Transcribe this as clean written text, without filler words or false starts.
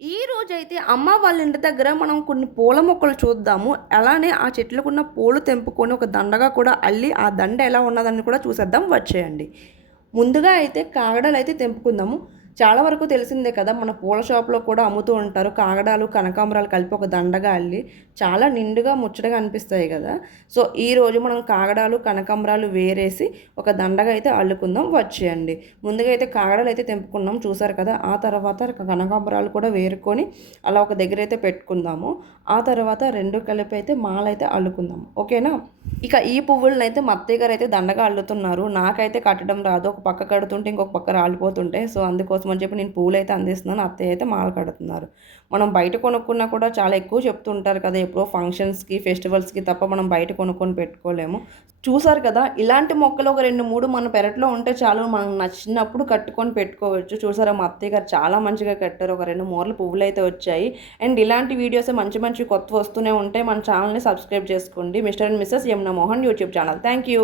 ఈ రోజైతే అమ్మ వాళ్ళ ఇంటి దగ్గర మనం కొన్ని పూల మొక్కలు చూద్దాము. అలానే ఆ చెట్లకున్న పూలు తెంపుకొని ఒక దండగా కూడా అల్లి, ఆ దండ ఎలా ఉన్నదని కూడా చూసేద్దాం వచ్చేయండి. ముందుగా అయితే కాగడాలైతే తెంపుకుందాము. చాలా వరకు తెలిసిందే కదా! మన పూల షాప్‌లో కూడా అమ్ముతూ ఉంటారు. కాగడాలు, కనకాంబరాలు కలిపి ఒక దండగా అల్లి చాలా నిండుగా, ముచ్చటగా అనిపిస్తాయి గదా! సో, ఈరోజు మనం కాగడాలు, కనకాంబరాలు వేరేసి ఒక దండగా అయితే అల్లుకుందాం వచ్చేయండి. ముందుగా అయితే కాగడాలైతే తెంపుకున్నాం చూసారు కదా! ఆ తర్వాత కనకాంబరాలు కూడా వేరుకొని అలా ఒక దగ్గరైతే పెట్టుకుందాము. ఆ తర్వాత 2 కలిపి అయితే మాలైతే అల్లుకుందాం. ఓకేనా? ఇక ఈ పువ్వులనైతే మా అత్తయ్య గారైతే దండగా అల్లుతున్నారు. నాకైతే కట్టడం రాదు. ఒక పక్క కడుతుంటే ఇంకొక పక్క రాలిపోతుంటాయి. సో, అందుకోసం అని చెప్పి నేను పూలైతే అందిస్తున్నాను. అత్తయ్య అయితే మాల కడుతున్నారు. మనం బయట కొనుక్కున్నా కూడా చాలా ఎక్కువ చెప్తుంటారు కదా! ఎప్పుడో ఫంక్షన్స్‌కి, ఫెస్టివల్స్‌కి తప్ప మనం బయట కొనుక్కొని పెట్టుకోలేము. చూసారు కదా! ఇలాంటి మొక్కలు ఒక 2, 3 మన పెరట్లో ఉంటే చాలు. మనం నచ్చినప్పుడు కట్టుకొని పెట్టుకోవచ్చు. చూసారా మా అత్తయ్య గారు చాలా మంచిగా కట్టారు. ఒక 2 మూరలు పువ్వులైతే వచ్చాయి. అండ్ ఇలాంటి వీడియోసే మంచి మంచి కొత్తవి వస్తూనే ఉంటాయి. మన ఛానల్‌ని సబ్స్క్రైబ్ చేసుకోండి. Mister and Mrs Yamuna Mohan YouTube channel. Thank you.